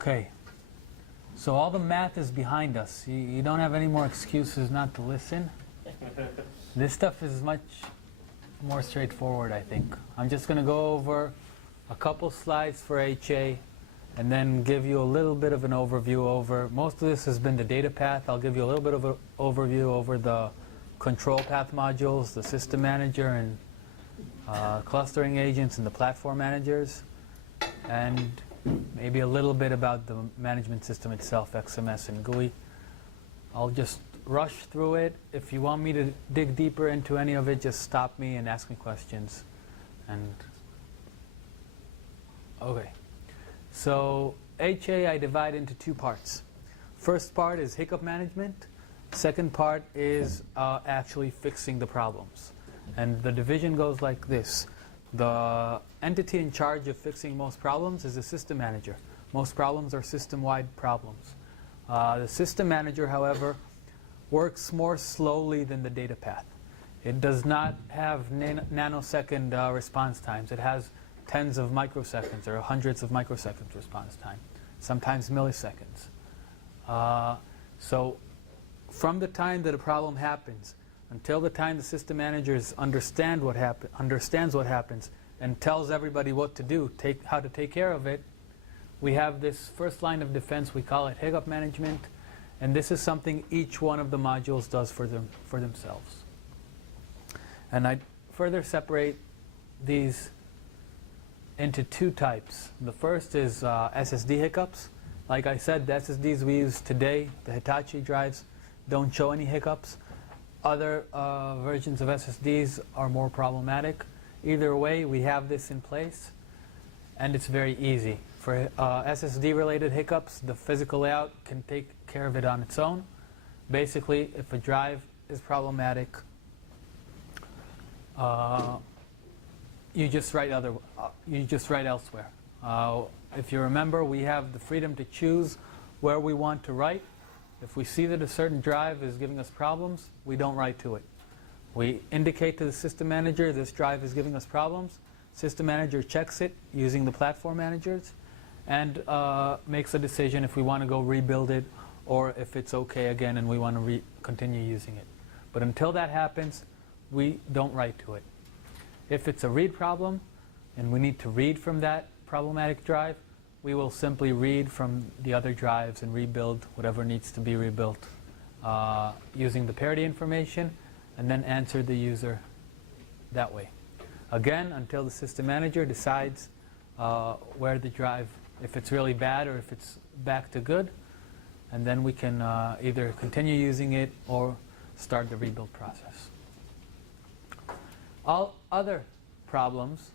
Okay, so all the math is behind us. You don't have any more excuses not to listen. This stuff is much more straightforward, I think. I'm just going to go over a couple slides for HA and then give you a little bit of an overview over. Most of this has been the data path. I'll give you a little bit of an overview over the control path modules, the system manager, and clustering agents, and the platform managers, and maybe a little bit about the management system itself, XMS and GUI. I'll just rush through it. If you want me to dig deeper into any of it, just stop me and ask me questions. And okay, so HA I divide into two parts. First part is hiccup management. Second part is actually fixing the problems. And the division goes like this. The entity in charge of fixing most problems is the system manager. Most problems are system-wide problems. The system manager, however, works more slowly than the data path. It does not have nanosecond response times. It has tens of microseconds or hundreds of microseconds response time, sometimes milliseconds. So from the time that a problem happens until the time the system manager understands what happens and tells everybody what to do, how to take care of it, we have this first line of defense. We call it hiccup management, and this is something each one of the modules does for themselves. And I further separate these into two types. The first is SSD hiccups. Like I said, the SSDs we use today, the Hitachi drives, don't show any hiccups. Other versions of SSDs are more problematic. Either way, we have this in place, and it's very easy. For SSD-related hiccups, the physical layout can take care of it on its own. Basically, if a drive is problematic, you just write elsewhere. If you remember, we have the freedom to choose where we want to write. If we see that a certain drive is giving us problems, we don't write to it. We indicate to the system manager this drive is giving us problems. System manager checks it using the platform managers and makes a decision if we want to go rebuild it or if it's okay again and we want to continue using it. But until that happens, we don't write to it. If it's a read problem and we need to read from that problematic drive, we will simply read from the other drives and rebuild whatever needs to be rebuilt using the parity information, and then answer the user that way. Again, until the system manager decides where the drive, if it's really bad or if it's back to good, and then we can either continue using it or start the rebuild process. All other problems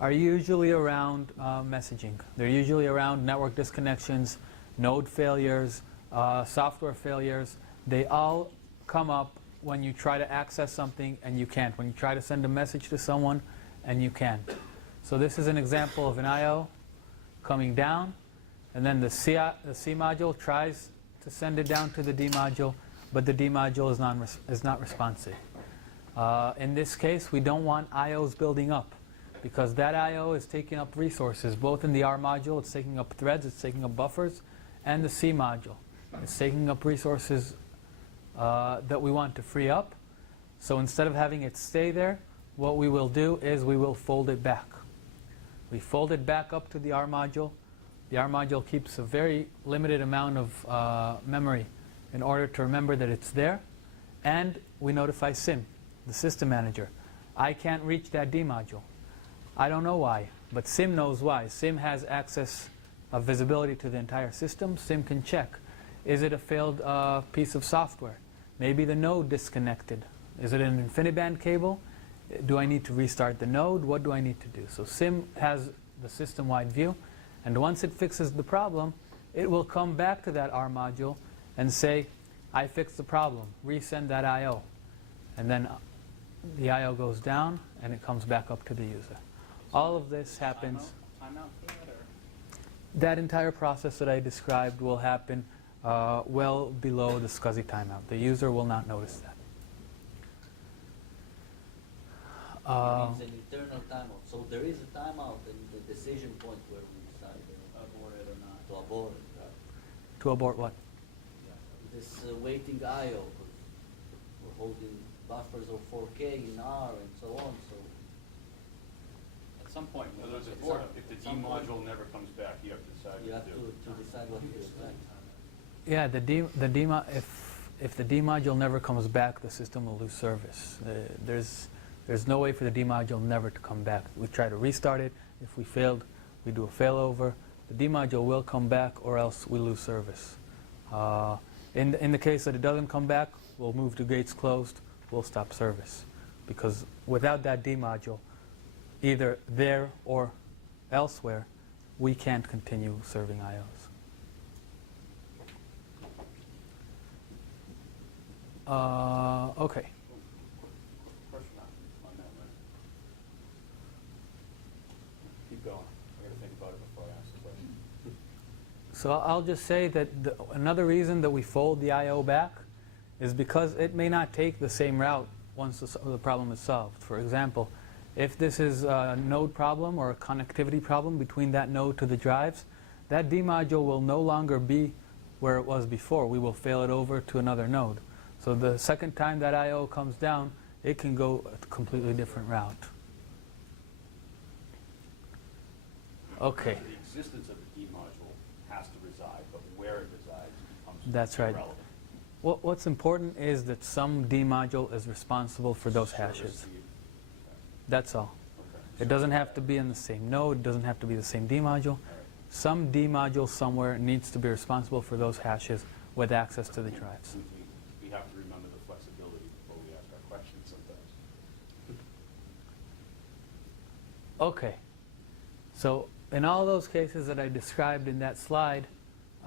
are usually around messaging. They're usually around network disconnections, node failures, software failures. They all come up when you try to access something and you can't, when you try to send a message to someone and you can't. So this is an example of an I/O coming down, and then the C module tries to send it down to the D module, but the D module is not responsive. In this case, we don't want I/Os building up, because that I/O is taking up resources, both in the R module, it's taking up threads, it's taking up buffers, and the C module. It's taking up resources that we want to free up. So instead of having it stay there, what we will do is we will fold it back. We fold it back up to the R module. The R module keeps a very limited amount of memory in order to remember that it's there. And we notify SIM, the system manager. I can't reach that D module. I don't know why, but SIM knows why. SIM has access of visibility to the entire system. SIM can check. Is it a failed piece of software? Maybe the node disconnected. Is it an InfiniBand cable? Do I need to restart the node? What do I need to do? So SIM has the system-wide view, and once it fixes the problem, it will come back to that R module and say, I fixed the problem, resend that I/O. And then the I/O goes down and it comes back up to the user. All of this happens. That entire process that I described will happen well below the SCSI timeout. The user will not notice that. It means an internal timeout. So there is a timeout and the decision point where we decide to abort it or not. To abort it, right? To abort what? This waiting I/O, we're holding buffers of 4K in R and so on, so. At some point, in other words, At some- if the at D some point- module never comes back, you have to decide You what have to do. to decide what to do, right? Yeah, if the D module never comes back, the system will lose service. There's no way for the D module never to come back. We try to restart it. If we failed, we do a failover. The D module will come back, or else we lose service. In the case that it doesn't come back, we'll move to gates closed. We'll stop service, because without that D module, either there or elsewhere, we can't continue serving IOs. Okay. Question on that, man. Keep going. I gotta think about it before I ask the question. So I'll just say that another reason that we fold the I/O back is because it may not take the same route once the problem is solved. For example, if this is a node problem or a connectivity problem between that node to the drives, that D module will no longer be where it was before. We will fail it over to another node. So the second time that I/O comes down, it can go a completely different route. Okay. The existence of the D module has to reside, but where it resides becomes That's right. irrelevant. What's important is that some D module is responsible for those hashes. Service the- That's all. Okay. It doesn't have to be in the same node. It doesn't have to be the same D module. All right. Some D module somewhere needs to be responsible for those hashes with access to the drives. We have to remember the flexibility before we ask our questions sometimes. Okay. So in all those cases that I described in that slide,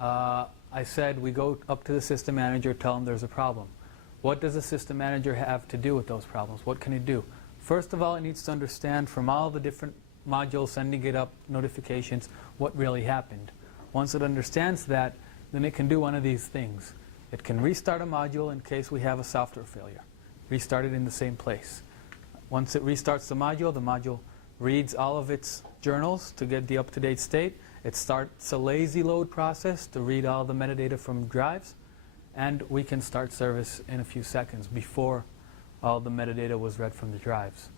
I said we go up to the system manager, tell them there's a problem. What does the system manager have to do with those problems? What can it do? First of all, it needs to understand from all the different modules sending it up notifications what really happened. Once it understands that, then it can do one of these things. It can restart a module in case we have a software failure. Restart it in the same place. Once it restarts the module reads all of its journals to get the up-to-date state. It starts a lazy load process to read all the metadata from drives, and we can start service in a few seconds before all the metadata was read from the drives.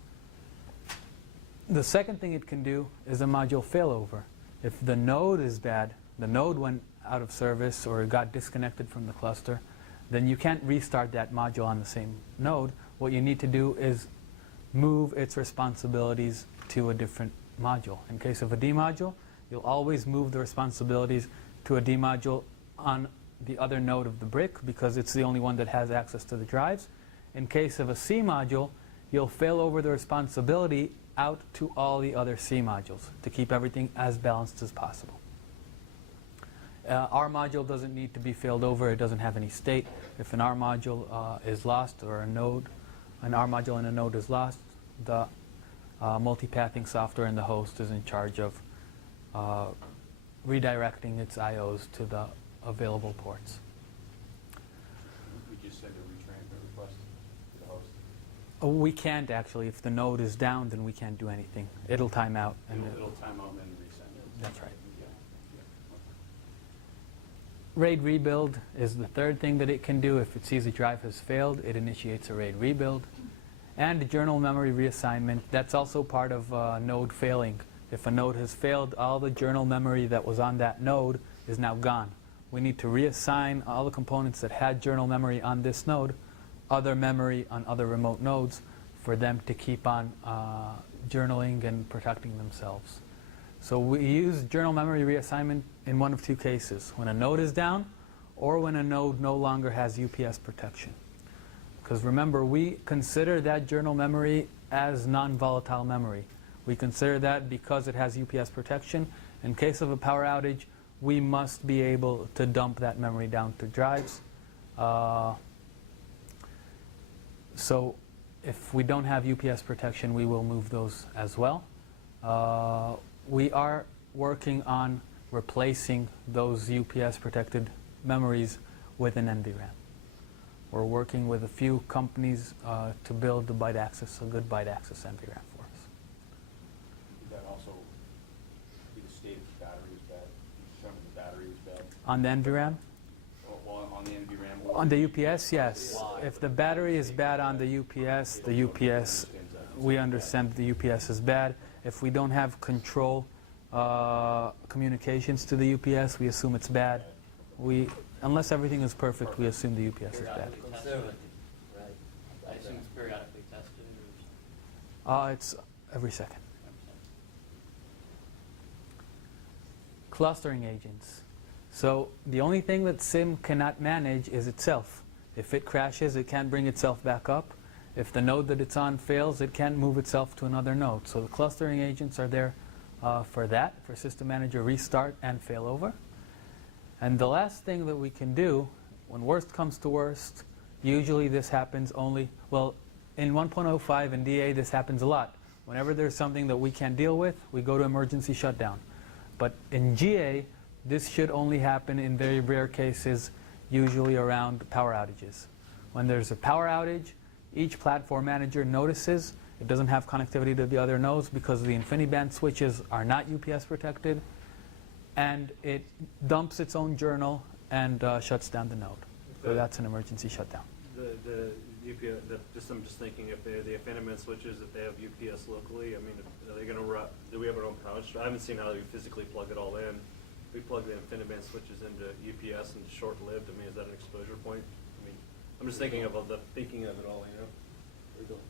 The second thing it can do is a module failover. If the node is bad, the node went out of service or got disconnected from the cluster, then you can't restart that module on the same node. What you need to do is move its responsibilities to a different module. In case of a D module, you'll always move the responsibilities to a D module on the other node of the brick because it's the only one that has access to the drives. In case of a C module, you'll fail over the responsibility out to all the other C modules to keep everything as balanced as possible. Our module doesn't need to be failed over. It doesn't have any state. If an R module is lost or an R module in a node is lost, the multipathing software in the host is in charge of redirecting its IOs to the available ports. We just send a retransmit request to the host. We can't actually. If the node is down, then we can't do anything. It'll time out. And It'll time out and then resend it. That's right. Yeah. RAID rebuild is the third thing that it can do. If it sees a drive has failed, it initiates a RAID rebuild. And journal memory reassignment, that's also part of node failing. If a node has failed, all the journal memory that was on that node is now gone. We need to reassign all the components that had journal memory on this node, other memory on other remote nodes, for them to keep on journaling and protecting themselves. So we use journal memory reassignment in one of two cases, when a node is down or when a node no longer has UPS protection. Because remember, we consider that journal memory as non-volatile memory. We consider that because it has UPS protection. In case of a power outage, we must be able to dump that memory down to drives. So if we don't have UPS protection, we will move those as well. We are working on replacing those UPS protected memories with an NVRAM. We're working with a few companies to build a good byte access NVRAM for us. Would that also be the state of the battery is bad? Determine the battery is On the NVRAM? Well, on the NVRAM. On the UPS, yes. Why? If the battery is bad on the UPS, we understand the UPS is bad. If we don't have control communications to the UPS, we assume it's bad. Unless everything is perfect, we assume the UPS is bad. Conservative, right? I assume it's periodically tested or It's every second. Clustering agents. So the only thing that SIM cannot manage is itself. If it crashes, it can't bring itself back up. If the node that it's on fails, it can't move itself to another node. So the clustering agents are there for that, for system manager restart and failover. And the last thing that we can do, when worst comes to worst, usually this happens only, well, in 1.05 and DA this happens a lot. Whenever there's something that we can't deal with, we go to emergency shutdown. But in GA, this should only happen in very rare cases, usually around power outages. When there's a power outage, each platform manager notices it doesn't have connectivity to the other nodes because the InfiniBand switches are not UPS protected, and it dumps its own journal and shuts down the node. So that's an emergency shutdown. The UPS, I'm just thinking if they're the InfiniBand switches, if they have UPS locally, I mean, are they going to run? Do we have our own power strip? I haven't seen how we physically plug it all in. We plug the InfiniBand switches into UPS and short-lived. I mean, is that an exposure point? I mean, I'm just thinking of it all, you know.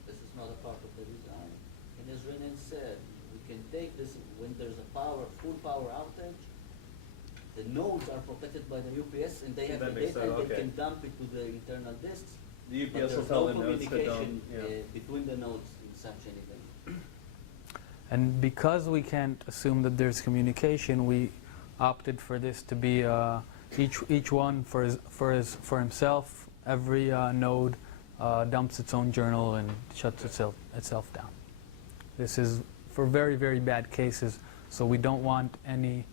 This is not a part of the design. And as Renan said, we can take this when there's a full power outage. The nodes are protected by the UPS, and they have the That makes data, and sense, they okay. can dump it to the internal disks. The But UPS will there's tell no the nodes to communication dump. Yeah. between the nodes in such an event. And because we can't assume that there's communication, we opted for this to be each one for himself. Every node dumps its own journal and shuts itself down. This is for very, very bad cases, so we don't want any.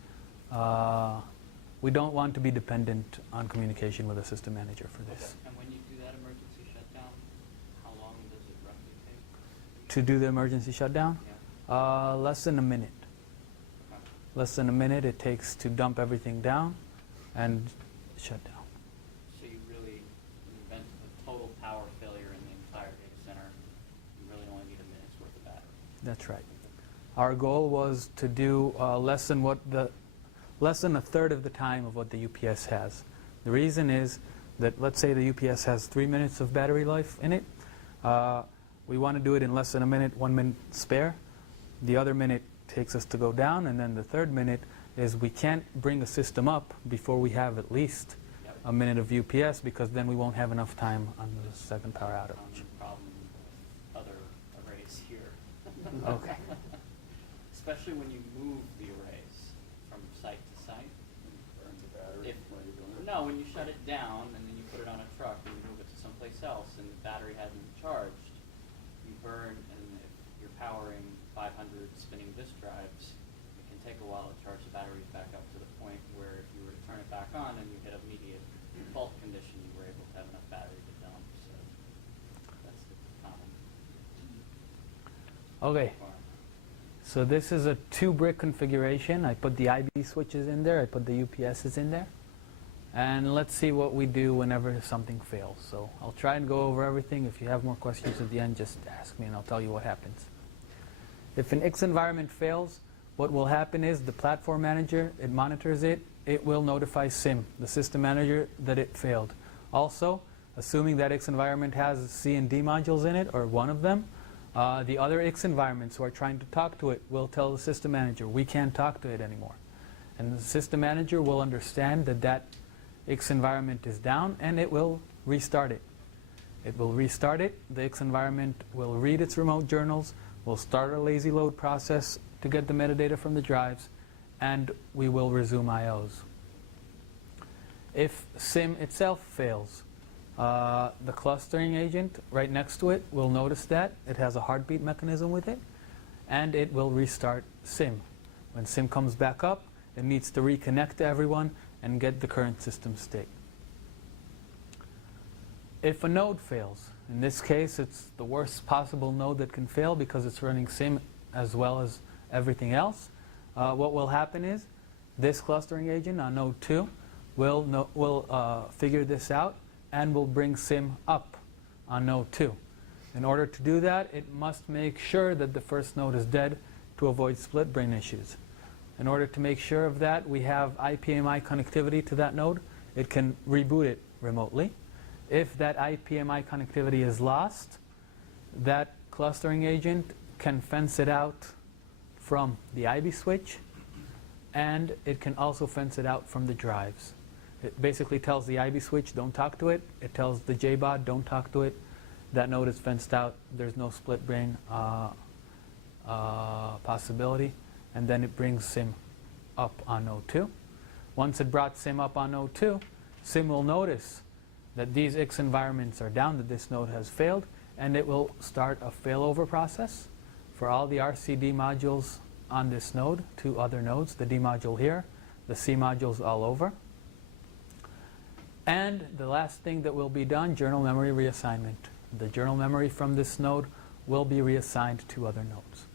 We don't want to be dependent on communication with a system manager for this. And when you do that emergency shutdown, how long does it roughly take? To do the emergency shutdown, Yeah. less than a minute. Okay. Less than a minute it takes to dump everything down and shut down. So you really, in the event of a total power failure in the entire data center, you really only need a minute's worth of battery. That's right. Our goal was to do less than a third of the time of what the UPS has. The reason is that, let's say the UPS has 3 minutes of battery life in it. We want to do it in less than a minute, 1 minute spare. The other minute takes us to go down, and then the third minute is we can't bring a system up before we have at least Yep. a minute of UPS, because then we won't have enough time on the second power outage. Problem with other arrays here. Okay. Especially when you move the arrays from site to site. Burns the battery If- when you're doing it. No, when you shut it down and then you put it on a truck and you move it to someplace else and the battery hasn't charged, you burn, and if you're powering 500 spinning disk drives, it can take a while to charge the batteries back up to the point where if you were to turn it back on and you hit immediate fault condition, you were able to have enough battery to dump. So that's the common Okay. requirement. So this is a 2-brick configuration. I put the IB switches in there. I put the UPSs in there. And let's see what we do whenever something fails. So I'll try and go over everything. If you have more questions at the end, just ask me and I'll tell you what happens. If an X environment fails, what will happen is the platform manager, it monitors it. It will notify SIM, the system manager, that it failed. Also, assuming that X environment has C and D modules in it, or one of them, the other X environments who are trying to talk to it will tell the system manager, we can't talk to it anymore. And the system manager will understand that that X environment is down, and it will restart it. It will restart it. The X environment will read its remote journals, will start a lazy load process to get the metadata from the drives, and we will resume IOs. If SIM itself fails, the clustering agent right next to it will notice that. It has a heartbeat mechanism with it, and it will restart SIM. When SIM comes back up, it needs to reconnect to everyone and get the current system state. If a node fails, in this case it's the worst possible node that can fail because it's running SIM as well as everything else, what will happen is this clustering agent on node 2 will figure this out and will bring SIM up on node 2. In order to do that, it must make sure that the first node is dead to avoid split brain issues. In order to make sure of that, we have IPMI connectivity to that node. It can reboot it remotely. If that IPMI connectivity is lost, that clustering agent can fence it out from the IB switch, and it can also fence it out from the drives. It basically tells the IB switch, don't talk to it. It tells the JBOD, don't talk to it. That node is fenced out. There's no split brain possibility. And then it brings SIM up on node 2. Once it brought SIM up on node 2, SIM will notice that these X environments are down, that this node has failed, and it will start a failover process for all the RCD modules on this node to other nodes, the D module here, the C modules all over. And the last thing that will be done, journal memory reassignment. The journal memory from this node will be reassigned to other nodes.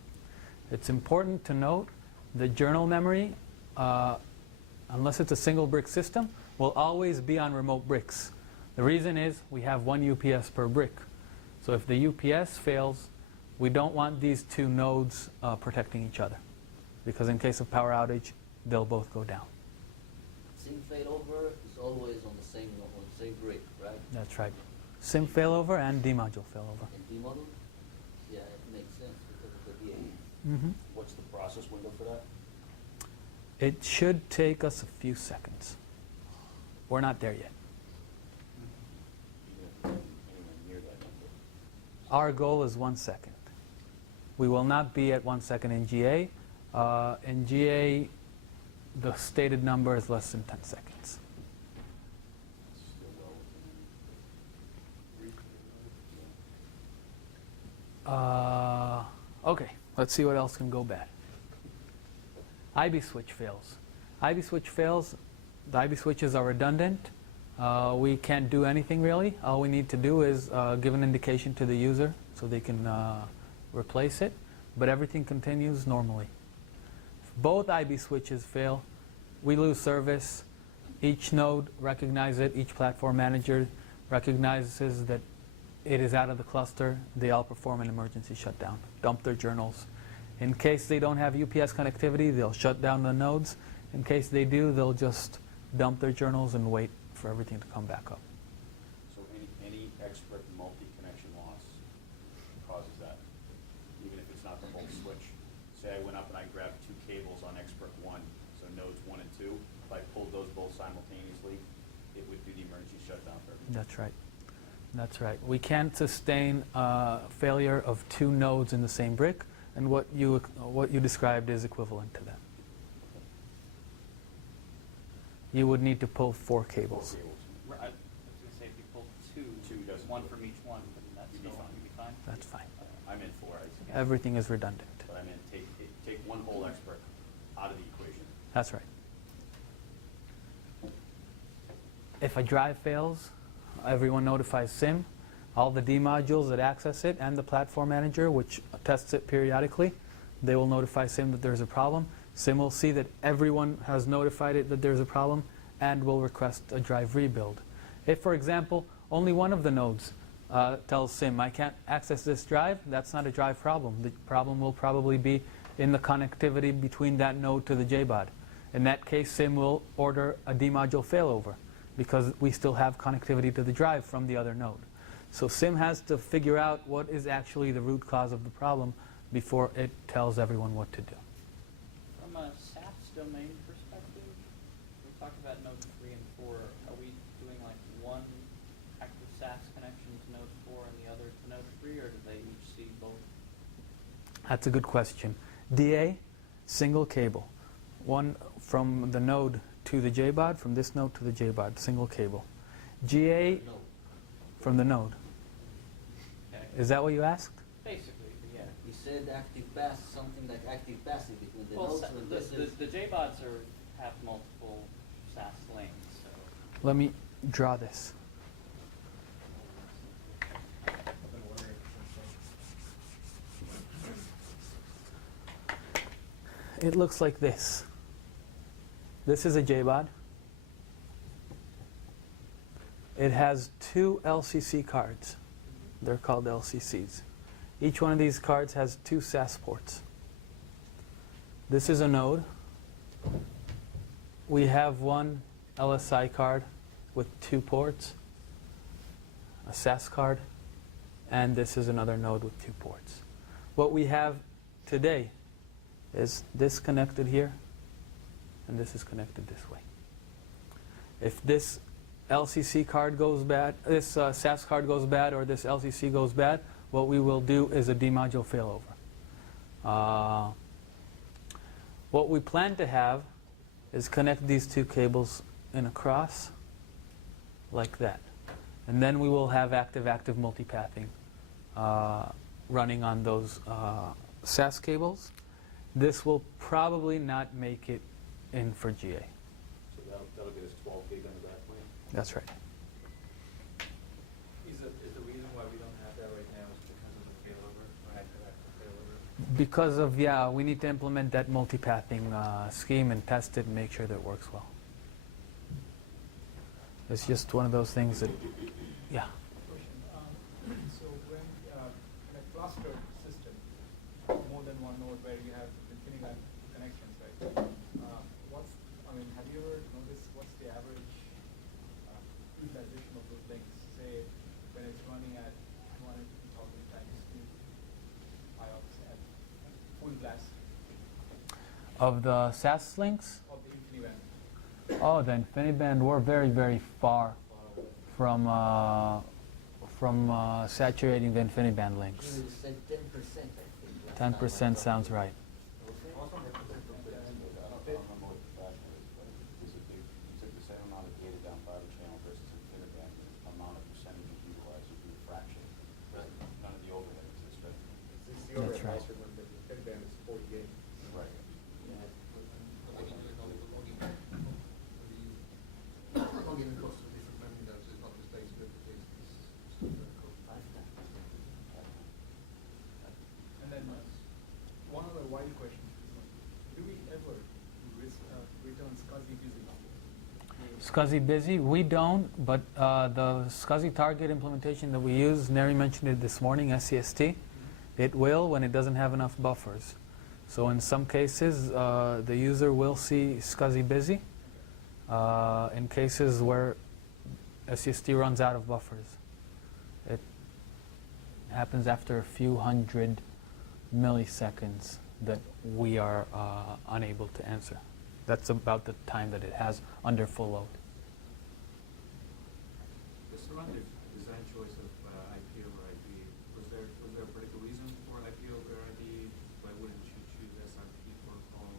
It's important to note the journal memory, unless it's a single brick system, will always be on remote bricks. The reason is we have one UPS per brick. So if the UPS fails, we don't want these two nodes protecting each other, because in case of power outage, they'll both go down. SIM failover is always on the same brick, right? That's right. SIM failover and D module failover. And D model? Yeah, it makes sense because of the DA. What's the process window for that? It should take us a few seconds. We're not there yet. Even if it's anywhere near that number. Our goal is 1 second. We will not be at 1 second in GA. In GA, the stated number is less than 10 seconds. It's still well within Okay, let's see what else can go bad. IB switch fails. IB switch fails. The IB switches are redundant. We can't do anything really. All we need to do is give an indication to the user so they can replace it, but everything continues normally. If both IB switches fail, we lose service. Each node recognizes it. Each platform manager recognizes that it is out of the cluster. They all perform an emergency shutdown, dump their journals. In case they don't have UPS connectivity, they'll shut down the nodes. In case they do, they'll just dump their journals and wait for everything to come back up. So any expert multi-connection loss causes that, even if it's not the whole switch. Say I went up and I grabbed 2 cables on expert 1, so nodes 1 and 2. If I pulled those both simultaneously, it would do the emergency shutdown for everything. That's right. That's right. We can't sustain failure of 2 nodes in the same brick, and what you described is equivalent to that. You would need to pull 4 cables. 4 cables. I was going to say, if you pulled two doesn't one do it. from each one, then that's You'd be still fine. you'd be fine. That's fine. I meant 4. Everything is redundant. But I meant take one whole expert out of the equation. That's right. If a drive fails, everyone notifies SIM. All the D modules that access it and the platform manager, which tests it periodically, they will notify SIM that there's a problem. SIM will see that everyone has notified it that there's a problem and will request a drive rebuild. If, for example, only one of the nodes tells SIM, I can't access this drive, that's not a drive problem. The problem will probably be in the connectivity between that node to the JBOD. In that case, SIM will order a D module failover because we still have connectivity to the drive from the other node. So SIM has to figure out what is actually the root cause of the problem before it tells everyone what to do. From a SAS domain perspective, we talked about nodes 3 and 4. Are we doing like one active SAS connection to node 4 and the other to node 3, or do they each see both? That's a good question. DA, single cable. One from the node to the JBOD, from this node to the JBOD, single cable. GA, No. from the node. Okay. Is that what you asked? Basically, yeah. He said active pass, something like active passive between the Well, nodes and this is. the JBODs have multiple SAS lanes, so. Let me draw this. It looks like this. This is a JBOD. It has 2 LCC cards. They're called LCCs. Each one of these cards has 2 SAS ports. This is a node. We have one LSI card with 2 ports, a SAS card, and this is another node with 2 ports. What we have today is this connected here, and this is connected this way. If this LCC card goes bad, this SAS card goes bad, or this LCC goes bad, what we will do is a demodule failover. What we plan to have is connect these 2 cables in a cross, like that. And then we will have active-active multipathing running on those SAS cables. This will probably not make it in for GA. So that'll get us 12 gig under that plan? That's right. Is the reason why we don't have that right now is because of the failover, or active failover? Because of, yeah, we need to implement that multipathing scheme and test it and make sure that it works well. It's just one of those things that, yeah. Question. So when in a cluster system, more than one node where you have InfiniBand connections, right? Have you ever noticed what's the average utilization of those links? Say when it's running at 250,000 times 2 IOPS at full blast Of the SAS links, of the InfiniBand. oh, the InfiniBand, we're very, very far from saturating the InfiniBand links. You said 10%, I think. 10% sounds right. Okay. I don't remember what the fashion is, but it's a big, you took the same amount of data down fiber channel versus InfiniBand, the amount of percentage you utilize would be a fraction. None of the overhead exists, right? This is the That's overhead right. also when the InfiniBand is 40 gig. Right. Logging across to different memory nodes is not just data width, it's And then one other wild question. Do we ever return SCSI busy? SCSI busy? We don't, but the SCSI target implementation that we use, Neri mentioned it this morning, SCST, it will when it doesn't have enough buffers. So in some cases, the user will see SCSI busy. In cases where SCST runs out of buffers. It happens after a few hundred milliseconds that we are unable to answer. That's about the time that it has under full load. The surrounding design choice of IP over IP, was there a particular reason for IP over IP? Why wouldn't you choose SRP protocol?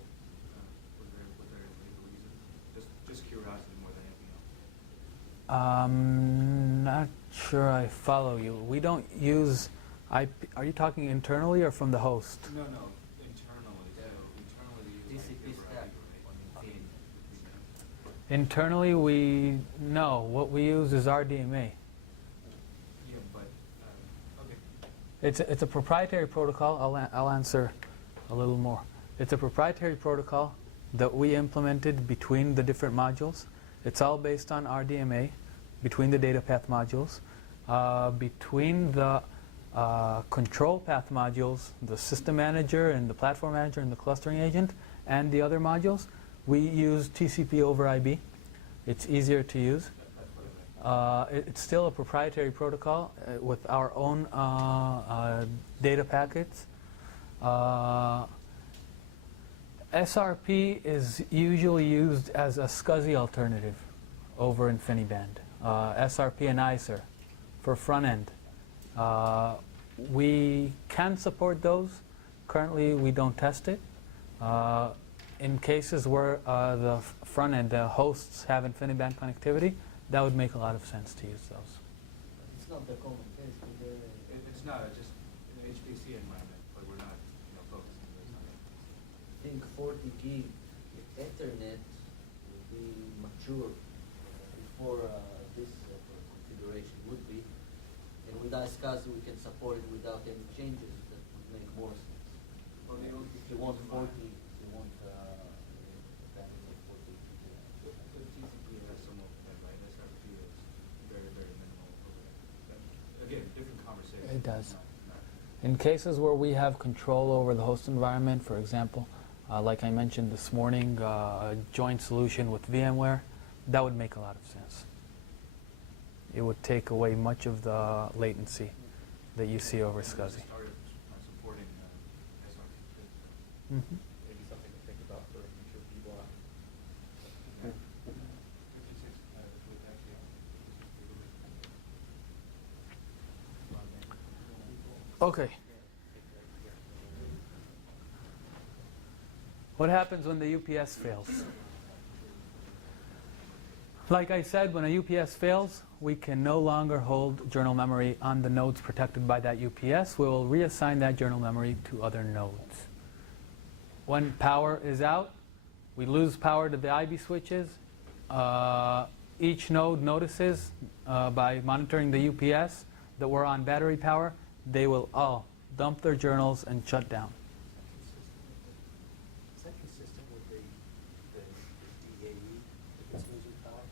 Was there a particular reason? Just curiosity more than anything else. Not sure I follow you. We don't use IP. Are you talking internally or from the host? No, internally. So internally we use TCP IP over stack. IP, right? Internally, what we use is RDMA. Yeah, but okay. It's a proprietary protocol. I'll answer a little more. It's a proprietary protocol that we implemented between the different modules. It's all based on RDMA between the data path modules. Between the control path modules, the system manager and the platform manager and the clustering agent, and the other modules, we use TCP over IP. It's easier to use. It's still a proprietary protocol with our own data packets. SRP is usually used as a SCSI alternative over InfiniBand. SRP and ISER for front end. We can support those. Currently, we don't test it. In cases where the front end, the hosts have InfiniBand connectivity, that would make a lot of sense to use those. It's not the common case with the. It's not just an HPC environment, but we're not focusing on this. I think 40 gig Ethernet will be mature before this configuration would be. And with iSCSI we can support it without any changes. That would make more sense. Well, you don't- If you want 40, if you want bandwidth of 40 gig. So TCP has some overhead, right? SRP is very does. In cases where we have control over the host environment, for example, like I mentioned this morning, a joint solution with VMware, that would make a lot of sense. It would take away much of the latency that you see over SCSI. Started supporting SRT. Mm-hmm. Maybe something to think about for future people. 56 with XDL. Okay. What happens when the UPS fails? Like I said, when a UPS fails, we can no longer hold journal memory on the nodes protected by that UPS. We will reassign that journal memory to other nodes. When power is out, we lose power to the IB switches. Each node notices by monitoring the UPS that we're on battery power. They will all dump their journals and shut down. Is that consistent with the DAE if it's losing power?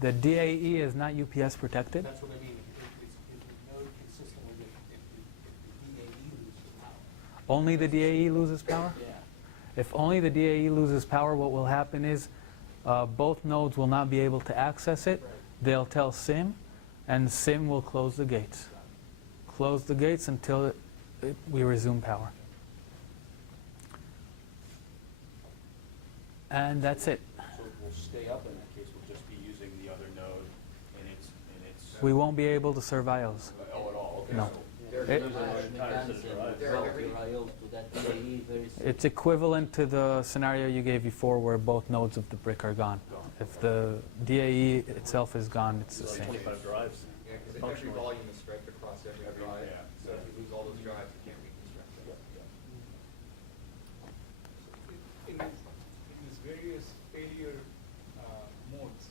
The DAE is not UPS protected. That's what I mean. Is the node consistent with if the DAE loses power? Only the DAE loses power? Yeah. If only the DAE loses power, what will happen is both nodes will not be able to access it. Right. They'll tell SIM, and SIM will close the gates. Close the gates until we resume power. And that's it. So it will stay up in that case, we'll just be using the other node in its We won't be able to serve IOs. oh, at all, okay. No. So There's It- a mechanism to drop your IOs to that DAE very soon. It's equivalent to the scenario you gave before where both nodes of the brick are gone. If the DAE itself is gone, it's the So same. 25 drives. Yeah, because every volume is striped across every drive, yeah. so if you lose all those drives, you can't reconstruct it. In these various failure modes,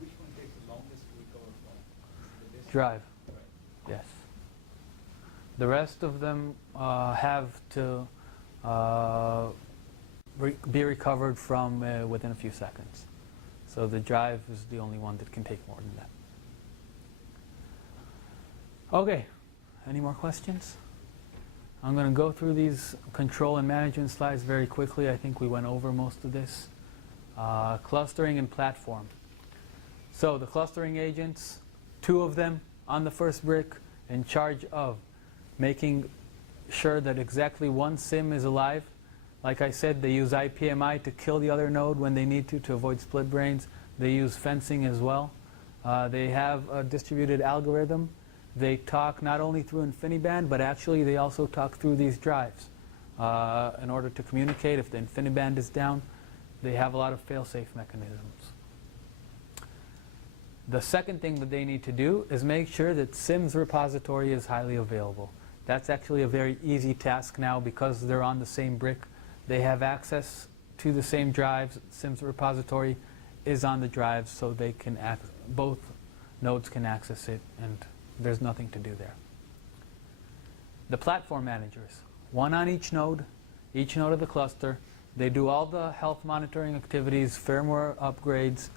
which one takes the longest to recover from? The disk? Drive. Right. Yes. The rest of them have to be recovered from within a few seconds. So the drive is the only one that can take more than that. Okay, any more questions? I'm going to go through these control and management slides very quickly. I think we went over most of this. Clustering and platform. So the clustering agents, 2 of them on the first brick, in charge of making sure that exactly one SIM is alive. Like I said, they use IPMI to kill the other node when they need to avoid split brains. They use fencing as well. They have a distributed algorithm. They talk not only through InfiniBand, but actually they also talk through these drives. In order to communicate, if the InfiniBand is down, they have a lot of fail-safe mechanisms. The second thing that they need to do is make sure that SIM's repository is highly available. That's actually a very easy task now because they're on the same brick. They have access to the same drives. SIM's repository is on the drives, so they can both nodes can access it, and there's nothing to do there. The platform managers, 1 on each node of the cluster. They do all the health monitoring activities, firmware upgrades,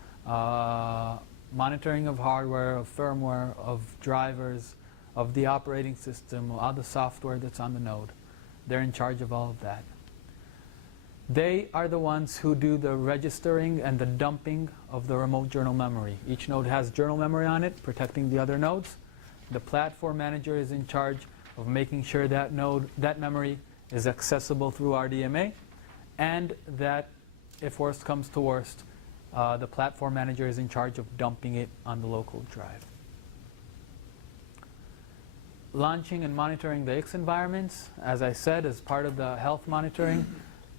monitoring of hardware, of firmware, of drivers, of the operating system, all the software that's on the node. They're in charge of all of that. They are the ones who do the registering and the dumping of the remote journal memory. Each node has journal memory on it, protecting the other nodes. The platform manager is in charge of making sure that that memory is accessible through RDMA, and that, if worst comes to worst, the platform manager is in charge of dumping it on the local drive. Launching and monitoring the X environments, as I said, as part of the health monitoring,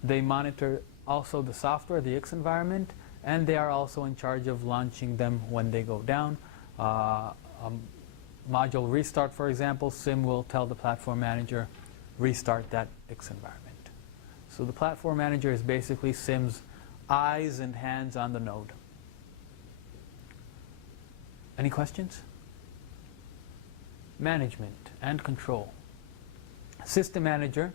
they monitor also the software, the X environment, and they are also in charge of launching them when they go down. Module restart, for example, SIM will tell the platform manager, restart that X environment. So the platform manager is basically SIM's eyes and hands on the node. Any questions? Management and control. System manager.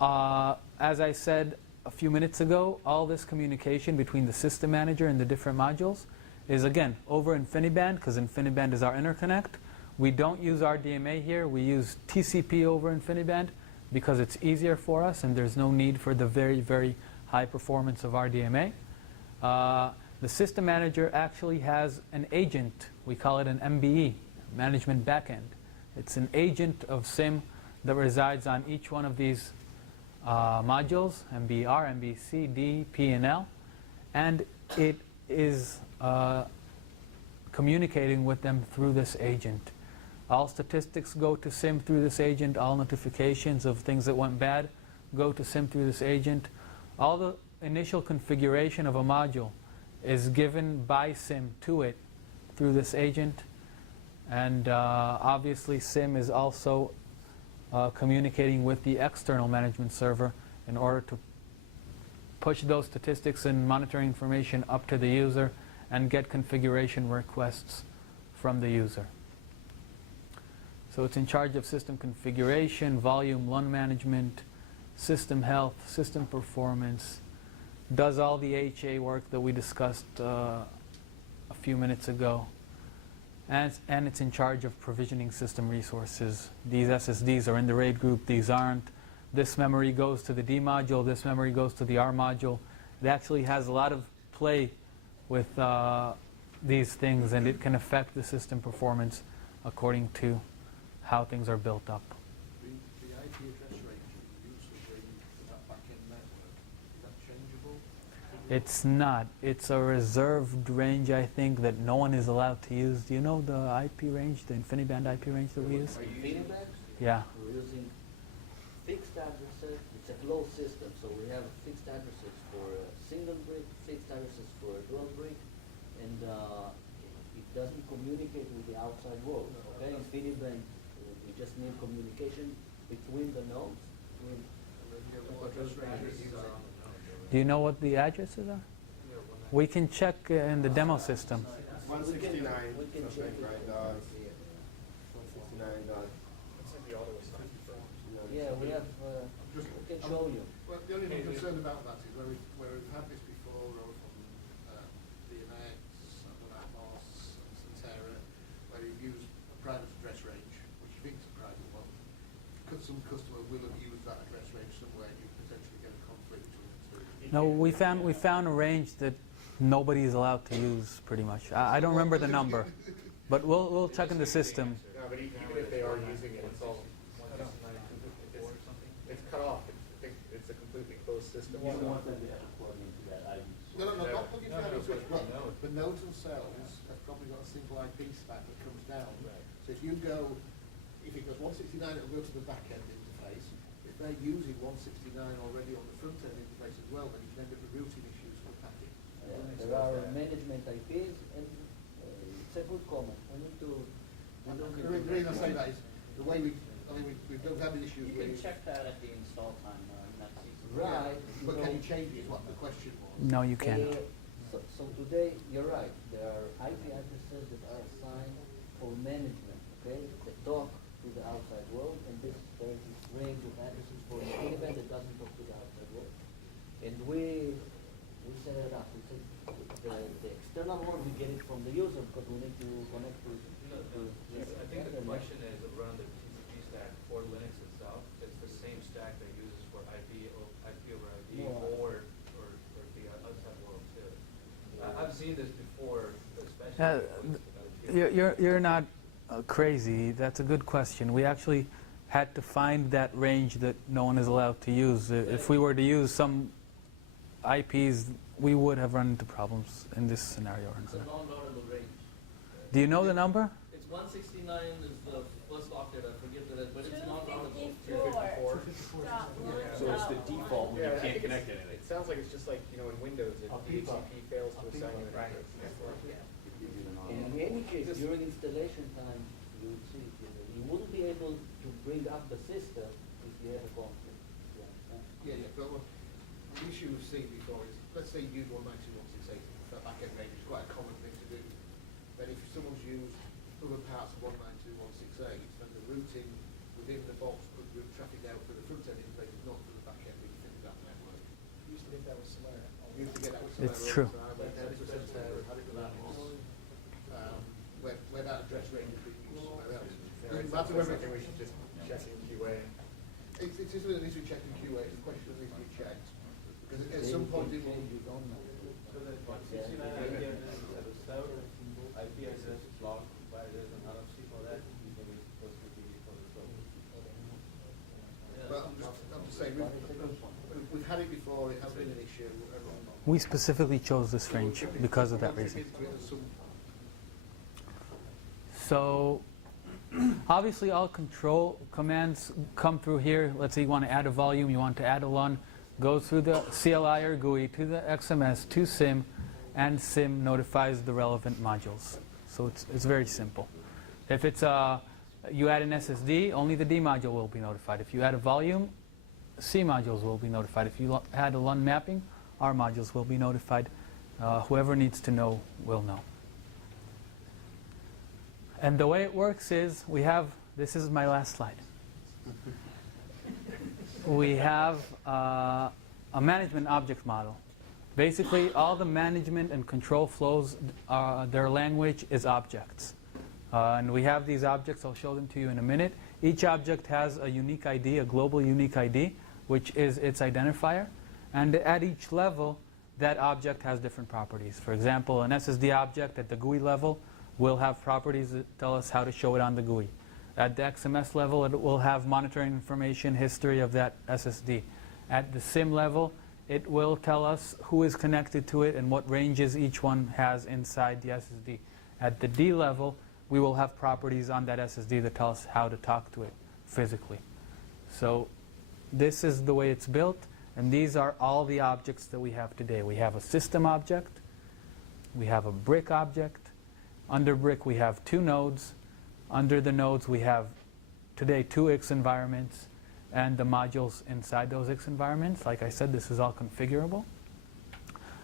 As I said a few minutes ago, all this communication between the system manager and the different modules is, again, over InfiniBand, because InfiniBand is our interconnect. We don't use RDMA here. We use TCP over InfiniBand because it's easier for us and there's no need for the very, very high performance of RDMA. The system manager actually has an agent. We call it an MBE, Management Backend. It's an agent of SIM that resides on each one of these modules, MBR, MBC, D, P, and L. And it is communicating with them through this agent. All statistics go to SIM through this agent. All notifications of things that went bad go to SIM through this agent. All the initial configuration of a module is given by SIM to it through this agent. And obviously SIM is also communicating with the external management server in order to push those statistics and monitoring information up to the user and get configuration requests from the user. So it's in charge of system configuration, volume, LUN management, system health, system performance, does all the HA work that we discussed a few minutes ago. And it's in charge of provisioning system resources. These SSDs are in the RAID group, these aren't. This memory goes to the D module, this memory goes to the R module. It actually has a lot of play with these things, and it can affect the system performance according to how things are built up. The IP address range you use for that back-end network, is that changeable? It's not. It's a reserved range, I think, that no one is allowed to use. Do you know the IP range, the InfiniBand IP range that we use? Are you InfiniBand? Yeah. We're using fixed addresses. It's a closed system, so we have fixed addresses for a single brick, fixed addresses for a dual brick, and it doesn't communicate with the outside world. Okay, InfiniBand, we just need communication between the nodes. Do you know what the addresses are? We can check in the demo system. 169 we can something, check it. right? 169 Yeah, we have, we can show you. Well, the only thing I'm concerned about that is where we've had this before, or from DMX, and Atmos, and Santera, where you've used a private address range, which you think is a private one. Some customer will have used that address range somewhere, and you potentially get a conflict between the two. No, we found a range that nobody is allowed to use, pretty much. I don't remember the number, but we'll check in the system. No, but even if they are using it, it's all, it's cut off. It's a completely closed system. You don't want them to have to plug into that ID source. No, not looking for any switch, but the nodes themselves have probably got a single IP stack that comes down. So if it goes 169, it'll go to the back end interface. If they're using 169 already on the front end interface as well, then you can end up with routing issues for the packet. There are management IPs, and it's a good comment. We need to. The reason I say that is the way we don't have the issues You with can check that at the install time, though, and that's easy. Right. But can you change it? Is what the question was. No, you can't. So today, you're right. There are IP addresses that are assigned for management. Okay, that talk to the outside world, and there's this range of addresses for InfiniBand that doesn't talk to the outside world. And we set it up. We said the external one, we get it from the user because we need to connect to. I think the question is around the TCP stack for Linux itself. It's the same stack that uses for IP over IP No. or the outside world too. I've seen this before, especially. You're not crazy. That's a good question. We actually had to find that range that no one is allowed to use. If we were to use some IPs, we would have run into problems in this scenario. It's a non-routable range. Do you know the number? It's 169 is the first octet, I forget the, but it's not routable. 254. So it's the default when you I can't think connect anything. it sounds like it's just like, in Windows, if DHCP fails to assign you an address. In any case, during installation time, you would see, you wouldn't be able to bring up the system if you had a conflict. Yeah, but the issue we've seen before is, let's say you use 192.168, that back-end range is quite a common thing to do. Then if someone's used other parts of 192.168, then the routing within the box could route traffic out for the front-end interface, not for the back-end InfiniBand network. Used to think that was somewhere else. You have to get that with somewhere It's else. true. So I went down to Santera, had it with Atmos, where that address range is being used somewhere else. So we're thinking we should just check in QA. It's something that needs to be checked in QA, it's a question that needs to be checked. Because at some point it will. So the 169 IP address is a server IP address block, but there's an RFC for that, so we're supposed to be for the server. But I'm just saying, we've had it before, it has been an issue. We specifically chose this range because of that reason. So obviously all control commands come through here. Let's say you want to add a volume, you want to add a LUN, goes through the CLI or GUI to the XMS to SIM, and SIM notifies the relevant modules. So it's very simple. If it's you add an SSD, only the D module will be notified. If you add a volume, C modules will be notified. If you add a LUN mapping, R modules will be notified. Whoever needs to know will know. And the way it works is we have, this is my last slide. We have a management object model. Basically, all the management and control flows, their language is objects. And we have these objects, I'll show them to you in a minute. Each object has a unique ID, a global unique ID, which is its identifier. And at each level, that object has different properties. For example, an SSD object at the GUI level will have properties that tell us how to show it on the GUI. At the XMS level, it will have monitoring information, history of that SSD. At the SIM level, it will tell us who is connected to it and what ranges each one has inside the SSD. At the D level, we will have properties on that SSD that tell us how to talk to it physically. So this is the way it's built, and these are all the objects that we have today. We have a system object, we have a brick object. Under brick we have 2 nodes. Under the nodes we have today 2 X environments and the modules inside those X environments. Like I said, this is all configurable.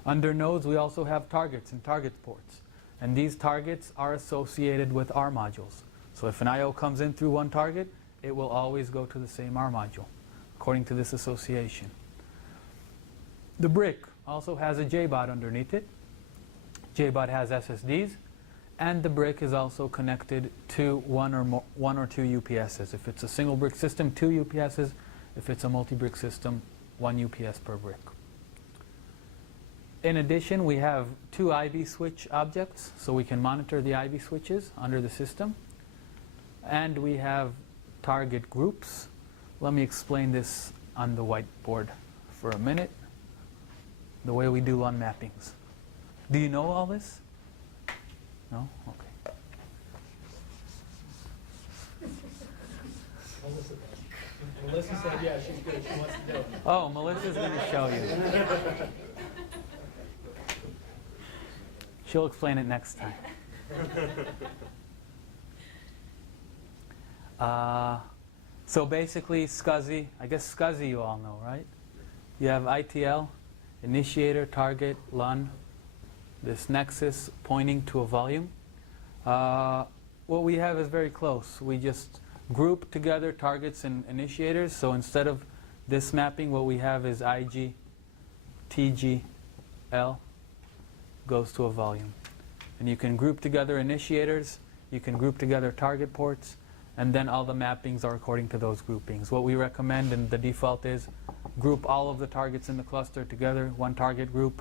Under nodes we also have targets and target ports. And these targets are associated with R modules. So if an I/O comes in through one target, it will always go to the same R module, according to this association. The brick also has a JBOD underneath it. JBOD has SSDs. And the brick is also connected to one or two UPSs. If it's a single brick system, 2 UPSs. If it's a multi-brick system, 1 UPS per brick. In addition, we have 2 IB switch objects, so we can monitor the IB switches under the system. And we have target groups. Let me explain this on the whiteboard for a minute. The way we do LUN mappings. Do you know all this? No? Okay. Melissa said, yeah, she's good. She wants to know. Oh, Melissa's going to show you. She'll explain it next time. So basically, SCSI, I guess SCSI you all know, right? You have ITL, initiator, target, LUN, this nexus pointing to a volume. What we have is very close. We just group together targets and initiators. So instead of this mapping, what we have is IG, TG, L goes to a volume. And you can group together initiators, you can group together target ports, and then all the mappings are according to those groupings. What we recommend, and the default is, group all of the targets in the cluster together, one target group.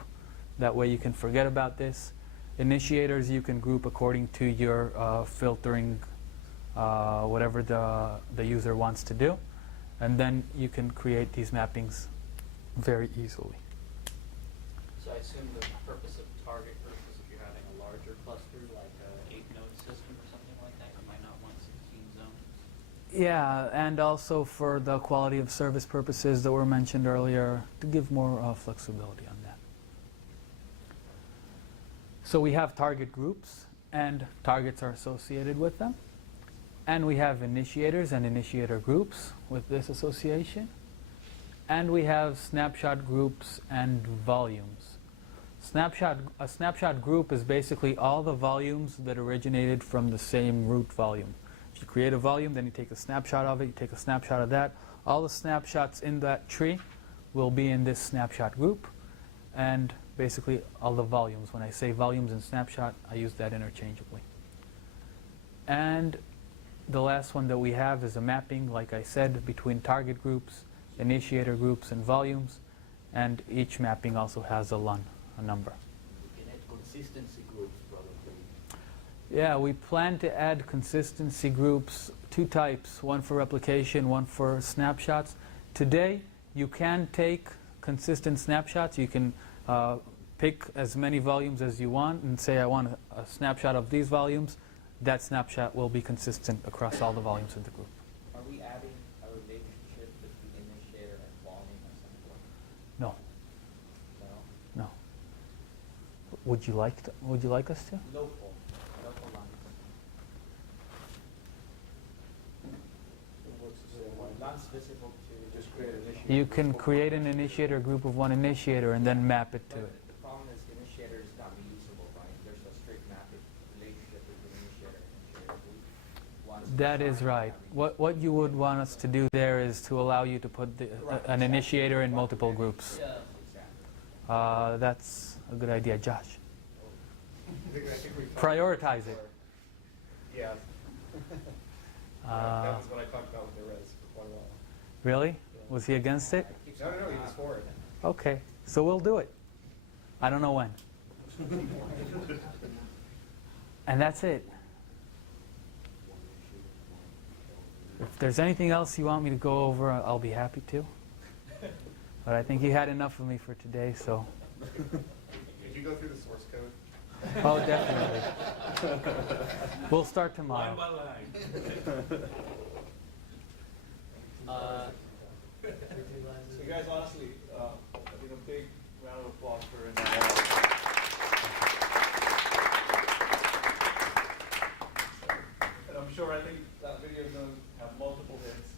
That way you can forget about this. Initiators you can group according to your filtering, whatever the user wants to do. And then you can create these mappings very easily. So I assume the purpose of target group is if you're having a larger cluster, like a 8-node system or something like that, you might not want 16 zones. Yeah, and also for the quality of service purposes that were mentioned earlier, to give more flexibility on that. So we have target groups, and targets are associated with them. And we have initiators and initiator groups with this association. And we have snapshot groups and volumes. A snapshot group is basically all the volumes that originated from the same root volume. If you create a volume, then you take a snapshot of it, you take a snapshot of that. All the snapshots in that tree will be in this snapshot group. And basically all the volumes. When I say volumes and snapshot, I use that interchangeably. And the last one that we have is a mapping, like I said, between target groups, initiator groups, and volumes. And each mapping also has a LUN, a number. We can add consistency groups probably. Yeah, we plan to add consistency groups, two types, one for replication, one for snapshots. Today, you can take consistent snapshots. You can pick as many volumes as you want and say, I want a snapshot of these volumes. That snapshot will be consistent across all the volumes of the group. Are we adding a relationship between initiator and volume at some point? No, No? no. Would you like us to? Local lines. Lines visible to. Just create an initiator. You can create an initiator group of one initiator and then map it to But it. the problem is the initiator is not reusable, right? There's a strict mapping relationship between initiator and initiator group. One's That is defined, right. not What you would want us to do there is to allow you to put Correct, an exactly. initiator in multiple groups. Yeah. Exactly. That's a good idea, Josh. I think we talked Prioritize it. before. Yeah. Uh, That was what I talked about with the res for quite a while. Really? Was he against it? No, he was for it. Okay, so we'll do it. I don't know when. And that's it. If there's anything else you want me to go over, I'll be happy to. But I think you had enough of me for today, so. Did you go through the source code? Oh, definitely. We'll start tomorrow. So guys, honestly, I think a big round of applause for and I'm sure I think that video is going to have multiple hits.